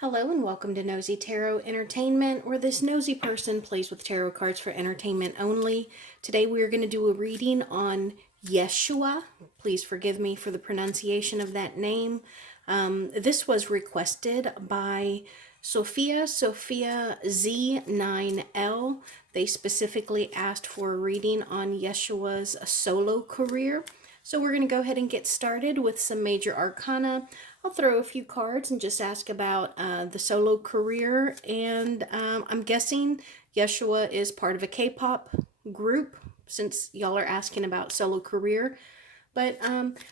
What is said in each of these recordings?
Hello and welcome to Nosy Tarot Entertainment, where this nosy person plays with tarot cards for entertainment only. Today we are going to do a reading on Yeshua. Please forgive me for the pronunciation of that name. This was requested by Sophia Z9L. They specifically asked for a reading on Yeshua's solo career. So we're going to go ahead and get started with some major arcana. I'll throw a few cards and just ask about the solo career. And I'm guessing Yeshua is part of a K-pop group, since y'all are asking about solo career. But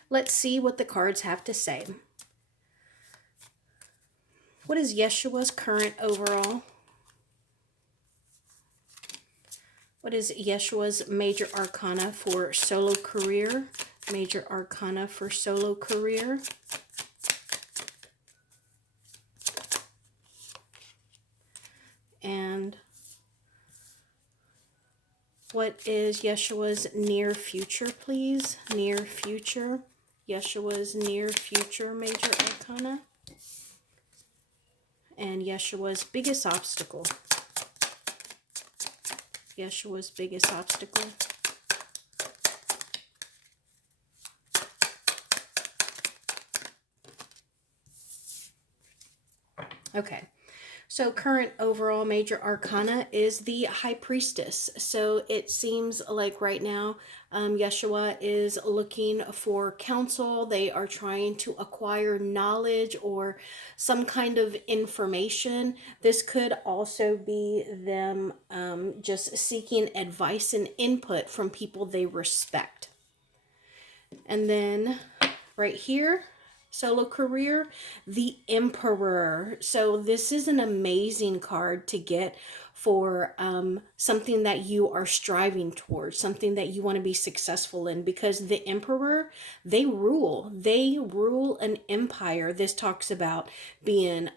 let's see what the cards have to say. What is Yeshua's current overall? What is Yeshua's major arcana for solo career? Major arcana for solo career. And what is Yeshua's near future, please? Near future. Yeshua's near future major arcana. And Yeshua's biggest obstacle. Yeshua's biggest obstacle. Okay. So current overall major arcana is the High Priestess. So it seems like right now Yeshua is looking for counsel. They are trying to acquire knowledge or some kind of information. This could also be them just seeking advice and input from people they respect. And then right here, solo career, the Emperor. So this is an amazing card to get for something that you are striving towards, something that you want to be successful in, because the Emperor, they rule an empire. This talks about being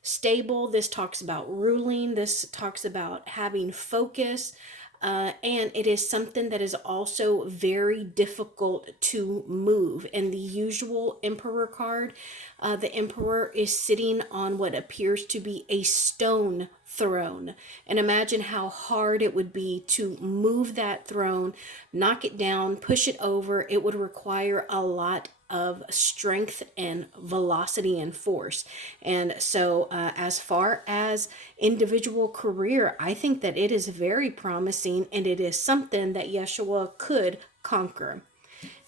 stable. This talks about ruling. This talks about having focus. And it is something that is also very difficult to move. And the usual Emperor card, the Emperor is sitting on what appears to be a stone throne. And imagine how hard it would be to move that throne, knock it down, push it over. It would require a lot of strength and velocity and force. And so as far as individual career, I think that it is very promising, and it is something that Yeshua could conquer.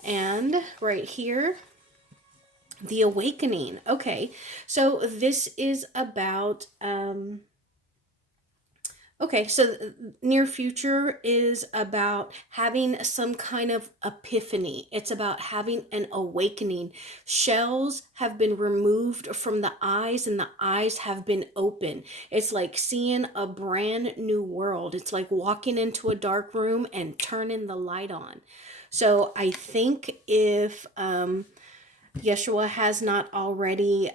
And right here, the awakening. Okay, so this is about okay, so near future is about having some kind of epiphany. It's about having an awakening. Shells have been removed from the eyes and the eyes have been open. It's like seeing a brand new world. It's like walking into a dark room and turning the light on. So I think if Yeshua has not already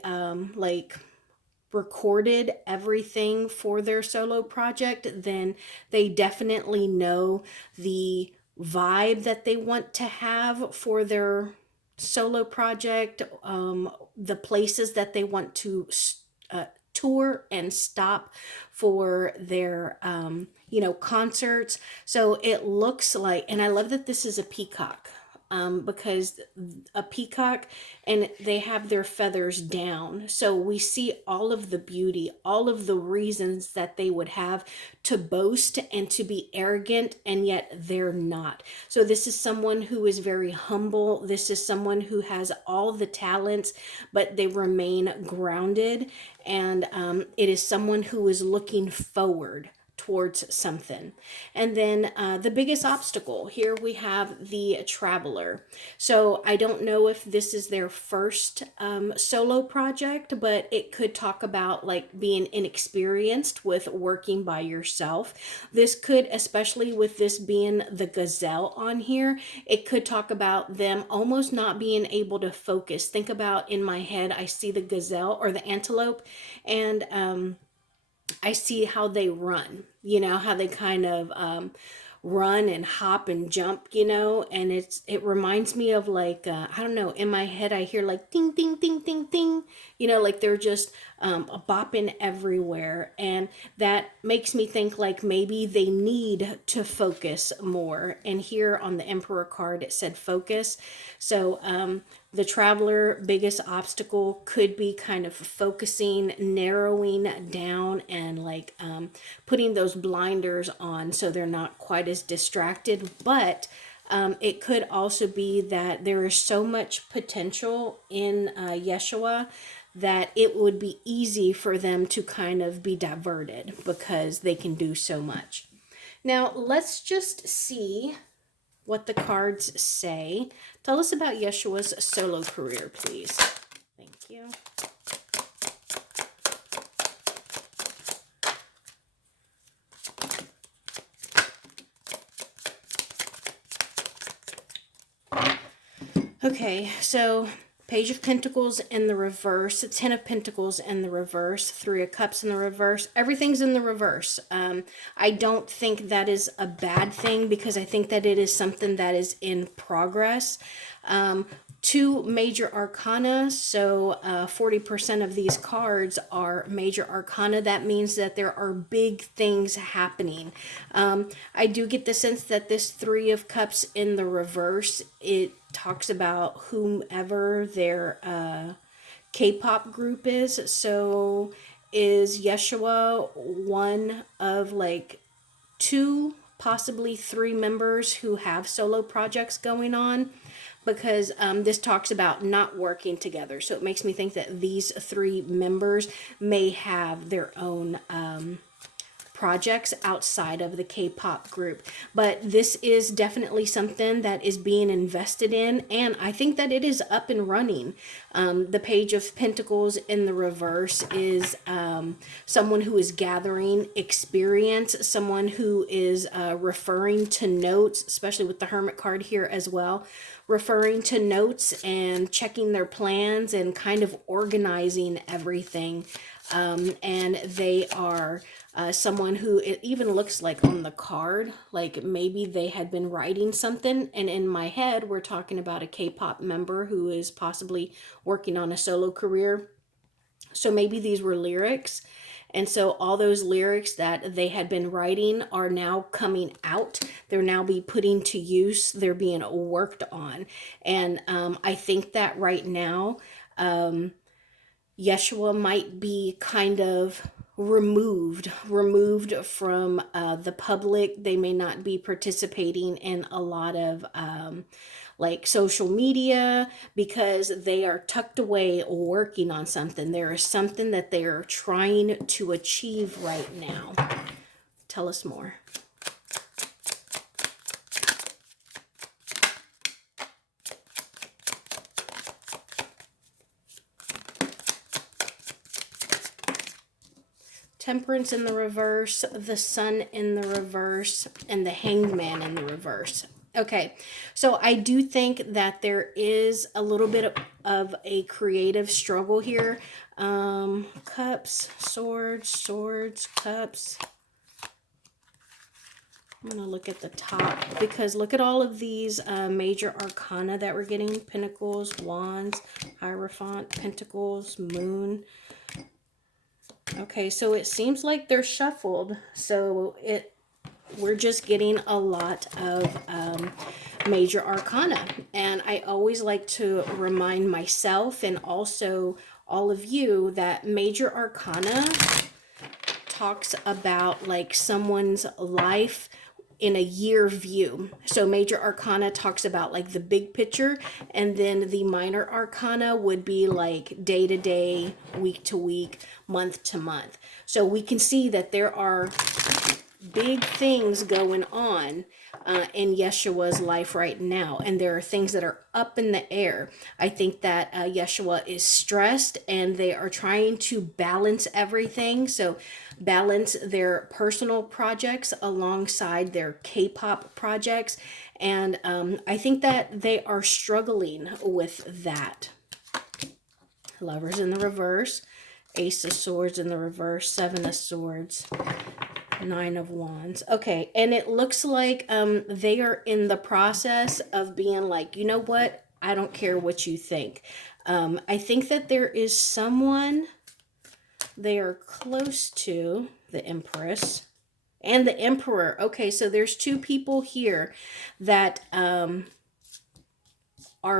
recorded everything for their solo project, then they definitely know the vibe that they want to have for their solo project, the places that they want to tour and stop for their concerts. So it looks like, and I love that this is a peacock, because a peacock, and they have their feathers down. So we see all of the beauty, all of the reasons that they would have to boast and to be arrogant, and yet they're not. So this is someone who is very humble. This is someone who has all the talents, but they remain grounded. And it is someone who is looking forward towards something. And then the biggest obstacle, here we have the Traveler. So I don't know if this is their first solo project, but it could talk about like being inexperienced with working by yourself. This could, especially with this being the gazelle on here, it could talk about them almost not being able to focus. Think about, in my head, I see the gazelle or the antelope, and I see how they run, how they kind of run and hop and jump, you know, and it reminds me of like I don't know, in my head I hear like ding ding ding ding ding, you know, like they're just bopping everywhere, and that makes me think like maybe they need to focus more. And here on the Emperor card it said focus, so the traveler biggest obstacle could be kind of focusing, narrowing down, and like putting those blinders on so they're not quite as distracted. But it could also be that there is so much potential in Yeshua that it would be easy for them to kind of be diverted because they can do so much. Now, let's just see what the cards say. Tell us about Yeshua's solo career, please. Thank you. Okay, so Page of Pentacles in the reverse, Ten of Pentacles in the reverse, Three of Cups in the reverse. Everything's in the reverse. I don't think that is a bad thing because I think that it is something that is in progress. Two major arcana, so 40% of these cards are major arcana. That means that there are big things happening. I do get the sense that this Three of Cups in the reverse, it talks about whomever their K-pop group is. So is Yeshua one of like two, possibly three members who have solo projects going on? Because this talks about not working together. So it makes me think that these three members may have their own projects outside of the K-pop group. But this is definitely something that is being invested in, and I think that it is up and running. The Page of Pentacles in the reverse is someone who is gathering experience, someone who is referring to notes, especially with the Hermit card here as well, referring to notes and checking their plans and kind of organizing everything. And they are someone who, it even looks like on the card, like maybe they had been writing something. And in my head, we're talking about a K-pop member who is possibly working on a solo career. So maybe these were lyrics. And so all those lyrics that they had been writing are now coming out. They're now being putting to use. They're being worked on. And I think that right now, Yeshua might be kind of removed from the public. They may not be participating in a lot of like social media because they are tucked away working on something. There is something that they are trying to achieve right now. Tell us more. Temperance in the reverse, the Sun in the reverse, and the Hanged Man in the reverse. Okay, so I do think that there is a little bit of a creative struggle here. Cups, swords, swords, cups. I'm going to look at the top because look at all of these major arcana that we're getting. Pentacles, Wands, Hierophant, Pentacles, Moon. Okay, so it seems like they're shuffled. So we're just getting a lot of major arcana. And I always like to remind myself and also all of you that major arcana talks about like someone's life in a year view. So major arcana talks about like the big picture, and then the minor arcana would be like day to day, week to week, month to month. So we can see that there are big things going on in Yeshua's life right now, and there are things that are up in the air. I think that Yeshua is stressed and they are trying to balance everything. So balance their personal projects alongside their K-pop projects, and I think that they are struggling with that. Lovers in the reverse, Ace of Swords in the reverse, Seven of Swords. Nine of Wands. Okay, and it looks like they are in the process of being like, you know what? I don't care what you think. I think that there is someone they are close to, the Empress and the Emperor. Okay, so there's two people here that are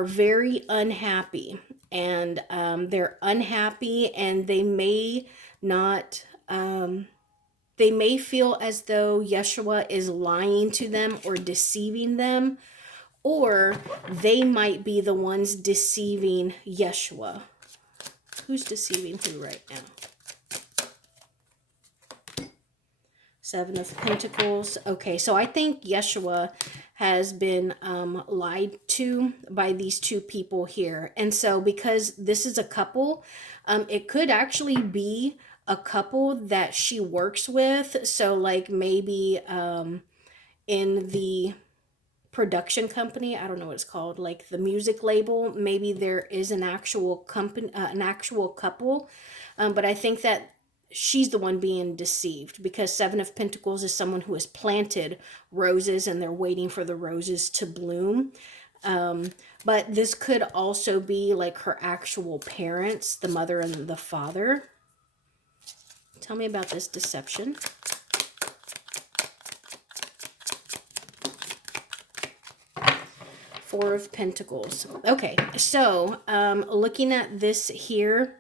very unhappy, and they're unhappy, and they may not they may feel as though Yeshua is lying to them or deceiving them, or they might be the ones deceiving Yeshua. Who's deceiving who right now? Seven of Pentacles. Okay, so I think Yeshua has been lied to by these two people here. And so because this is a couple, it could actually be a couple that she works with. So like maybe in the production company, I don't know what it's called, like the music label, maybe there is an actual company, an actual couple. But I think that she's the one being deceived, because Seven of Pentacles is someone who has planted roses and they're waiting for the roses to bloom. But this could also be like her actual parents, the mother and the father. Tell me about this deception. Four of Pentacles. Okay, so looking at this here,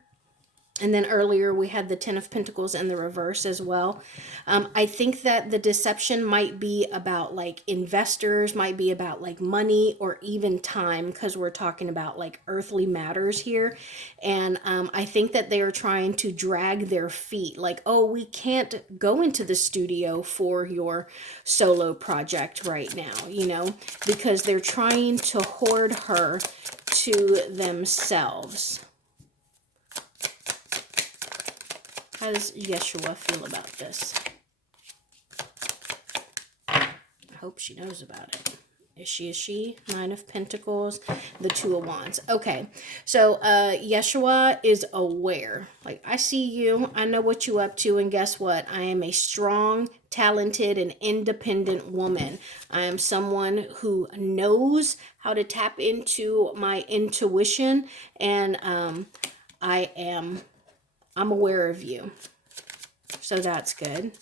and then earlier we had the Ten of Pentacles in the reverse as well. I think that the deception might be about like investors, might be about like money or even time, because we're talking about like earthly matters here. And I think that they are trying to drag their feet, like, oh, we can't go into the studio for your solo project right now, you know, because they're trying to hoard her to themselves. How does Yeshua feel about this? I hope she knows about it. Is she? Nine of Pentacles, the Two of Wands. Okay, so Yeshua is aware. Like, I see you. I know what you up to. And guess what? I am a strong, talented, and independent woman. I am someone who knows how to tap into my intuition. And I'm aware of you. So that's good.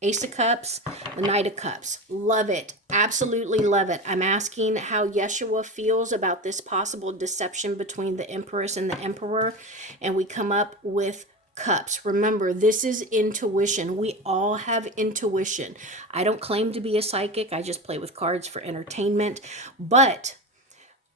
Ace of Cups, the Knight of Cups. Love it. Absolutely love it. I'm asking how Yeshua feels about this possible deception between the Empress and the Emperor. And we come up with Cups. Remember, this is intuition. We all have intuition. I don't claim to be a psychic. I just play with cards for entertainment. But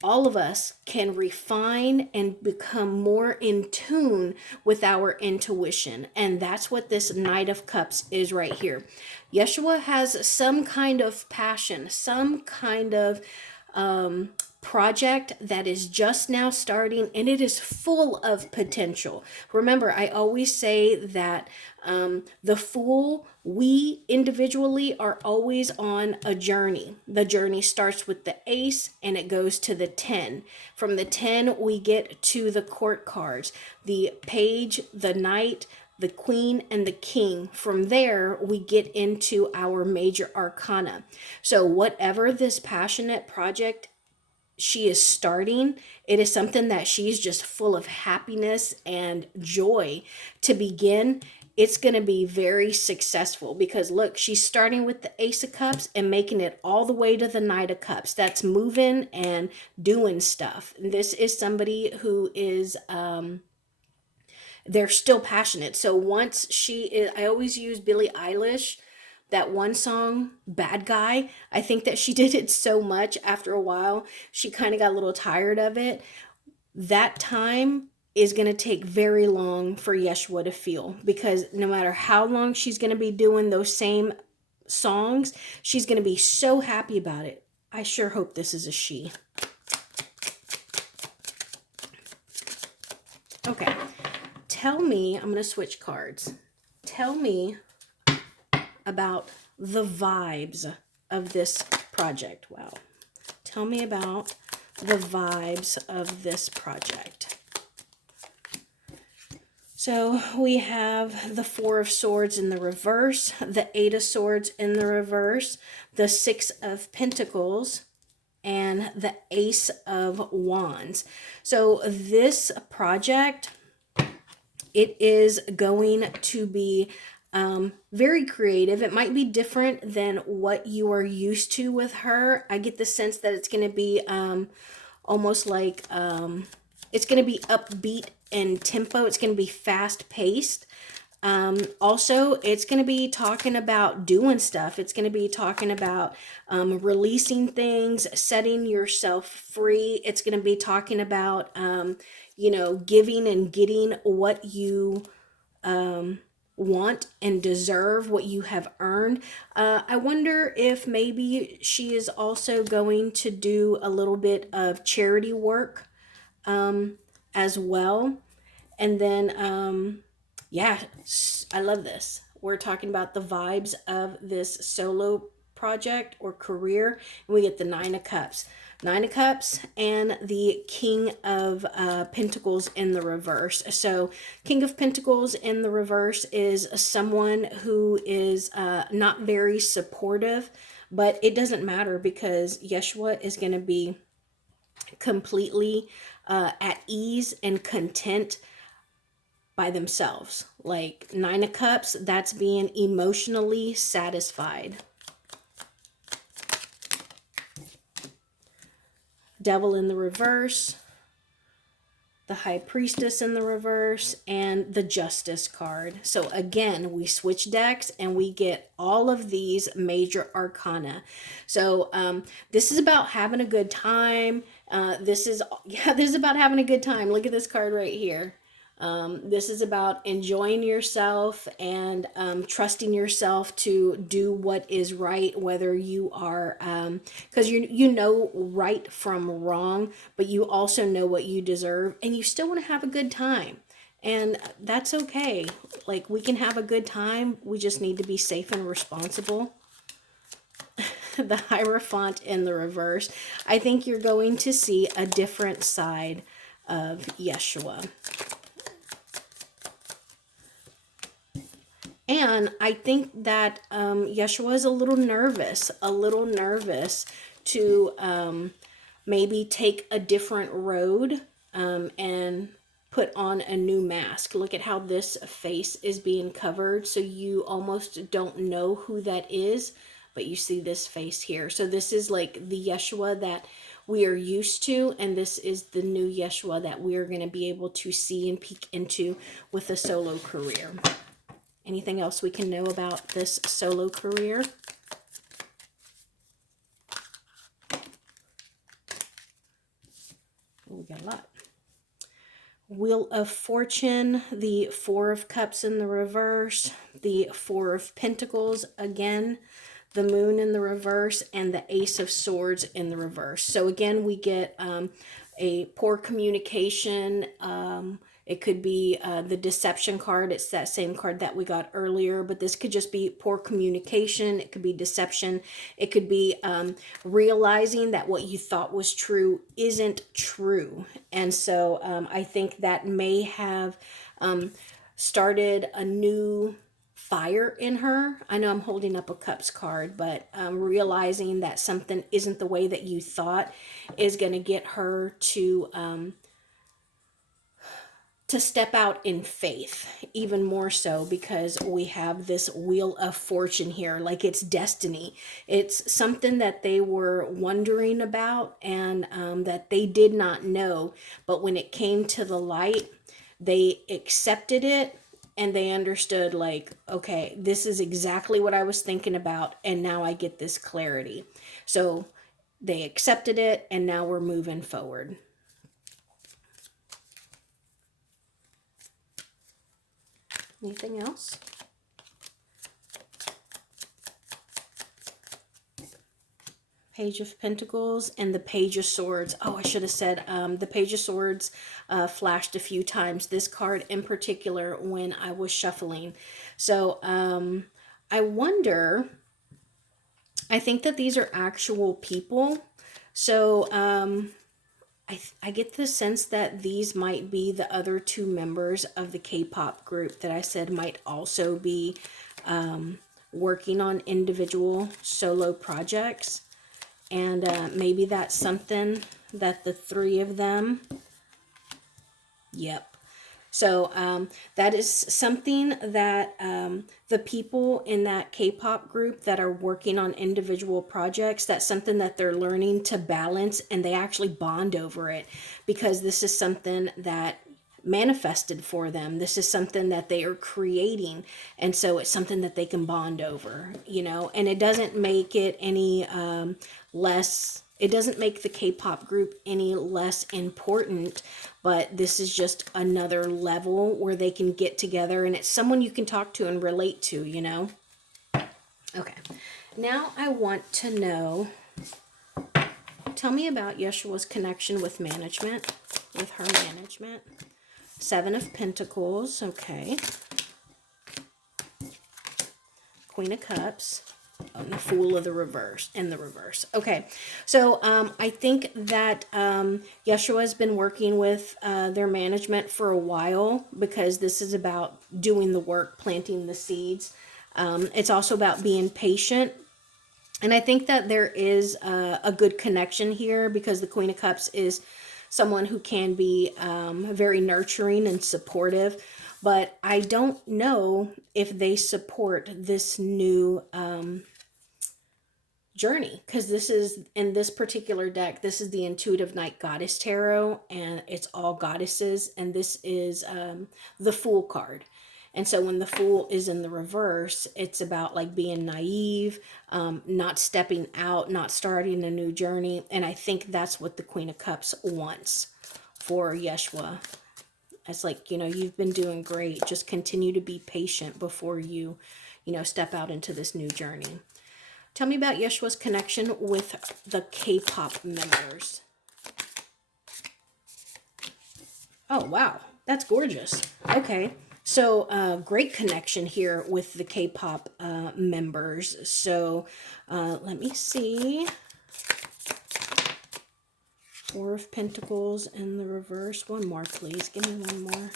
all of us can refine and become more in tune with our intuition. And that's what this Knight of Cups is right here. Yeshua has some kind of passion, some kind of project that is just now starting, and it is full of potential. Remember, I always say that the Fool, we individually are always on a journey. The journey starts with the Ace and it goes to the 10. From the 10, we get to the Court cards, the Page, the Knight, the Queen, and the King. From there, we get into our major arcana. So whatever this passionate project she is starting, it is something that she's just full of happiness and joy to begin. It's going to be very successful, because look, she's starting with the Ace of Cups and making it all the way to the Knight of Cups. That's moving and doing stuff. And this is somebody who is they're still passionate. So once she is, I always use Billie Eilish, that one song, Bad Guy. I think that she did it so much, after a while she kind of got a little tired of it. That time is going to take very long for Yeshua to feel, because no matter how long she's going to be doing those same songs, she's going to be so happy about it. I sure hope this is a she. Okay, tell me, I'm going to switch cards. Tell me about the vibes of this project. Wow. Tell me about the vibes of this project. So we have the Four of Swords in the reverse, the Eight of Swords in the reverse, the Six of Pentacles, and the Ace of Wands. So this project, it is going to be very creative. It might be different than what you are used to with her. I get the sense that it's going to be almost like it's going to be upbeat in tempo. It's going to be fast paced. Also, it's going to be talking about doing stuff. It's going to be talking about releasing things, setting yourself free. It's going to be talking about, you know, giving and getting what you want and deserve, what you have earned. I wonder if maybe she is also going to do a little bit of charity work as well. And then, yeah, I love this. We're talking about the vibes of this solo project or career. And we get the Nine of Cups. Nine of Cups and the King of Pentacles in the reverse. So King of Pentacles in the reverse is someone who is not very supportive, but it doesn't matter because Yeshua is going to be completely at ease and content by themselves. Like Nine of Cups, that's being emotionally satisfied. Devil in the reverse, the High Priestess in the reverse, and the Justice card. So again, we switch decks and we get all of these major arcana. So this is about having a good time. This is about having a good time. Look at this card right here. This is about enjoying yourself and trusting yourself to do what is right, whether you are, because you know right from wrong, but you also know what you deserve, and you still want to have a good time. And that's okay. Like, we can have a good time. We just need to be safe and responsible. The Hierophant in the reverse. I think you're going to see a different side of Yeshua. And I think that Yeshua is a little nervous to maybe take a different road and put on a new mask. Look at how this face is being covered, so you almost don't know who that is, but you see this face here. So this is like the Yeshua that we are used to, and this is the new Yeshua that we are going to be able to see and peek into with a solo career. Anything else we can know about this solo career? We got a lot. Wheel of Fortune, the Four of Cups in the reverse, the Four of Pentacles again, the Moon in the reverse, and the Ace of Swords in the reverse. So again, we get a poor communication. It could be the Deception card. It's that same card that we got earlier, but this could just be poor communication. It could be deception. It could be realizing that what you thought was true isn't true. And so I think that may have started a new fire in her. I know I'm holding up a Cups card, but realizing that something isn't the way that you thought is going to get her to step out in faith even more so, because we have this Wheel of Fortune here. Like, it's destiny. It's something that they were wondering about and that they did not know, but when it came to the light, they accepted it and they understood, like, okay, this is exactly what I was thinking about, and now I get this clarity. So they accepted it, and now we're moving forward. Anything else? Page of Pentacles and the Page of Swords. Oh, I should have said the Page of Swords flashed a few times. This card in particular when I was shuffling. So I wonder, I think that these are actual people. So I get the sense that these might be the other two members of the K-pop group that I said might also be working on individual solo projects. And maybe that's something that the three of them, yep. So that is something that the people in that K-pop group that are working on individual projects, that's something that they're learning to balance, and they actually bond over it, because this is something that manifested for them. This is something that they are creating, and so it's something that they can bond over, you know. And it doesn't make it any less, it doesn't make the K-pop group any less important, but this is just another level where they can get together, and it's someone you can talk to and relate to, you know. Okay, now I want to know, tell me about Yeshua's connection with management, with her management. Seven of Pentacles, okay. Queen of Cups. Oh, and the Fool of the reverse, in the reverse. Okay, so I think that Yeshua has been working with their management for a while, because this is about doing the work, planting the seeds. It's also about being patient. And I think that there is a good connection here, because the Queen of Cups is someone who can be very nurturing and supportive. But I don't know if they support this new journey, because this is, in this particular deck, this is the Intuitive Night Goddess Tarot, and it's all goddesses, and this is the Fool card. And so when the Fool is in the reverse, it's about like being naive, not stepping out, not starting a new journey. And I think that's what the Queen of Cups wants for Yeshua. It's like, you know, you've been doing great. Just continue to be patient before you, you know, step out into this new journey. Tell me about Yeshua's connection with the K-pop members. Oh, wow. That's gorgeous. Okay. So, great connection here with the K-pop members. So, let me see. Four of Pentacles in the reverse. One more, please. Give me one more.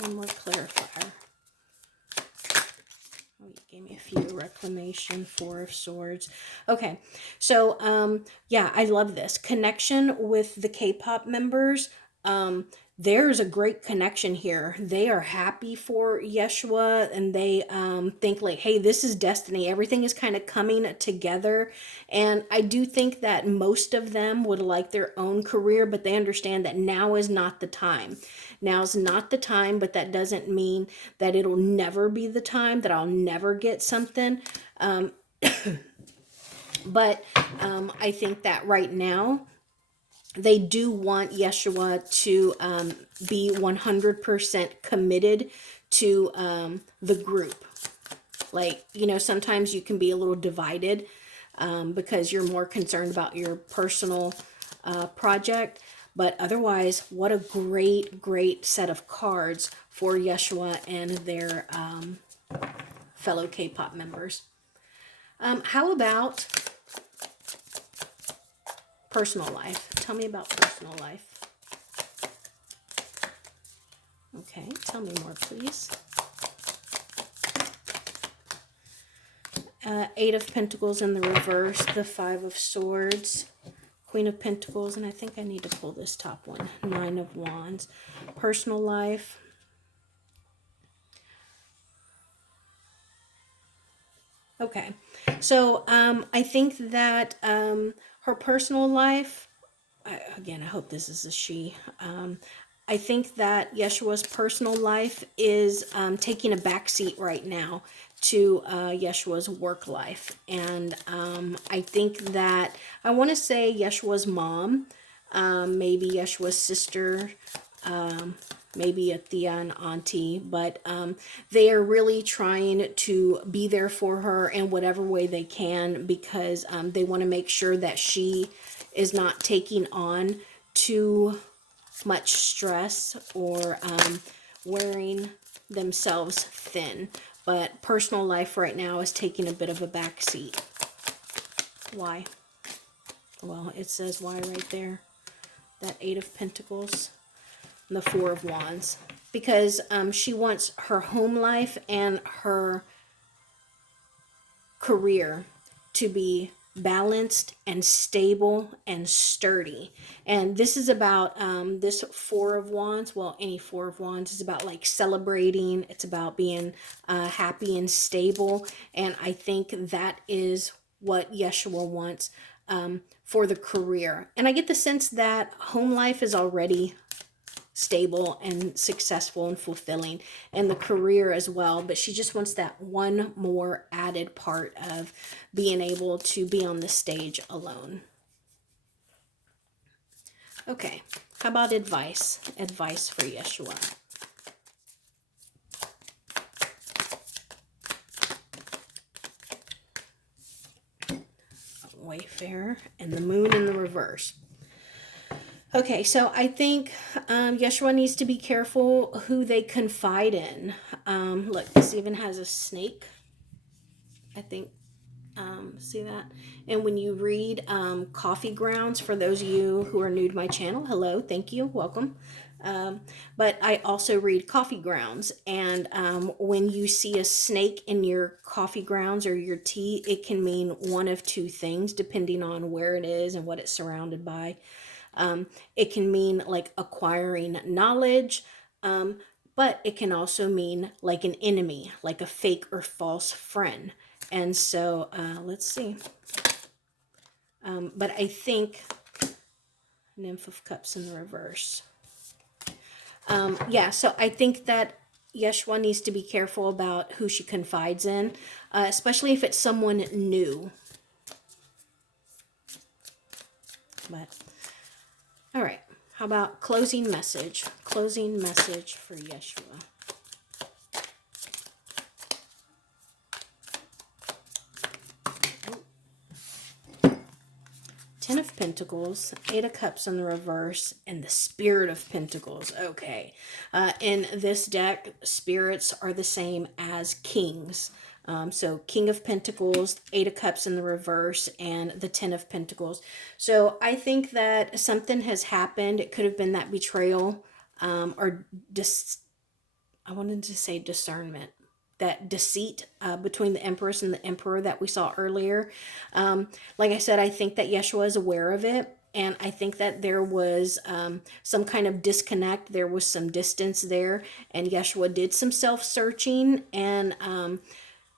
One more clarifier. Oh, you gave me a few. Reclamation, Four of Swords. Okay. So, yeah, I love this. Connection with the K-pop members. There's a great connection here. They are happy for Yeshua, and they think like, hey, this is destiny. Everything is kind of coming together. And I do think that most of them would like their own career, but they understand that now is not the time. Now's not the time, but that doesn't mean that it'll never be the time, that I'll never get something. But I think that right now, they do want Yeshua to be 100% committed to the group. Like, you know, sometimes you can be a little divided because you're more concerned about your personal project. But otherwise, what a great, great set of cards for Yeshua and their fellow K-pop members. How about personal life? Tell me about personal life. Okay, tell me more, please. Eight of Pentacles in the reverse, the Five of Swords, Queen of Pentacles, and I think I need to pull this top one, Nine of Wands. Personal life. Okay, so I think that her personal life, again, I hope this is a she. I think that Yeshua's personal life is taking a backseat right now to Yeshua's work life. And I think that, I want to say Yeshua's mom, maybe Yeshua's sister, maybe a Thea and auntie, but they are really trying to be there for her in whatever way they can, because they want to make sure that she is not taking on too much stress or wearing themselves thin. But personal life right now is taking a bit of a backseat. Why? Well, it says why right there. that Eight of Pentacles and the Four of Wands. Because she wants her home life and her career to be balanced and stable and sturdy. And this is about this Four of Wands. Well, any Four of Wands is about like celebrating. It's about being happy and stable. And I think that is what Yeshua wants for the career. And I get the sense that home life is already stable and successful and fulfilling, and the career as well, but she just wants that one more added part of being able to be on the stage alone. Okay, how about advice for Yeshua? Wayfarer and the Moon in the reverse. Okay, so I think Yeshua needs to be careful who they confide in. Look, this even has a snake. I think, see that? And when you read Coffee Grounds, for those of you who are new to my channel, hello, thank you, welcome. But I also read Coffee Grounds, and when you see a snake in your coffee grounds or your tea, it can mean one of two things, depending on where it is and what it's surrounded by. It can mean like acquiring knowledge, but it can also mean like an enemy, like a fake or false friend. And so let's see. But I think Nymph of Cups in the reverse. Yeah, so I think that Yeshua needs to be careful about who she confides in, especially if it's someone new. But all right, how about closing message? Closing message for Yeshua. Ten of Pentacles, Eight of Cups in the reverse, and the Spirit of Pentacles. Okay. In this deck, spirits are the same as kings. So King of Pentacles, Eight of Cups in the reverse, and the Ten of Pentacles. So I think that something has happened. It could have been that betrayal, or I wanted to say discernment. That deceit between the Empress and the Emperor that we saw earlier. Like I said, I think that Yeshua is aware of it. And I think that there was some kind of disconnect. There was some distance there. And Yeshua did some self-searching. And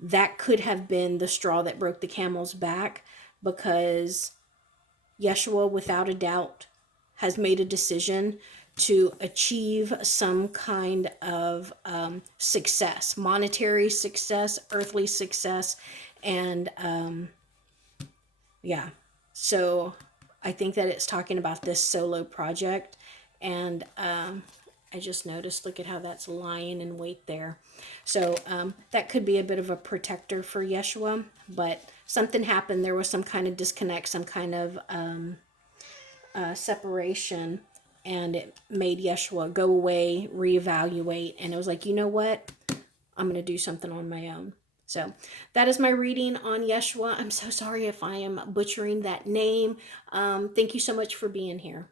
that could have been the straw that broke the camel's back, because Yeshua, without a doubt, has made a decision to achieve some kind of success, monetary success, earthly success. And yeah, so I think that it's talking about this solo project. And I just noticed, look at how that's lying in wait there. So that could be a bit of a protector for Yeshua, but something happened. There was some kind of disconnect, some kind of separation, and it made Yeshua go away, reevaluate, and it was like, you know what? I'm going to do something on my own. So that is my reading on Yeshua. I'm so sorry if I am butchering that name. Thank you so much for being here.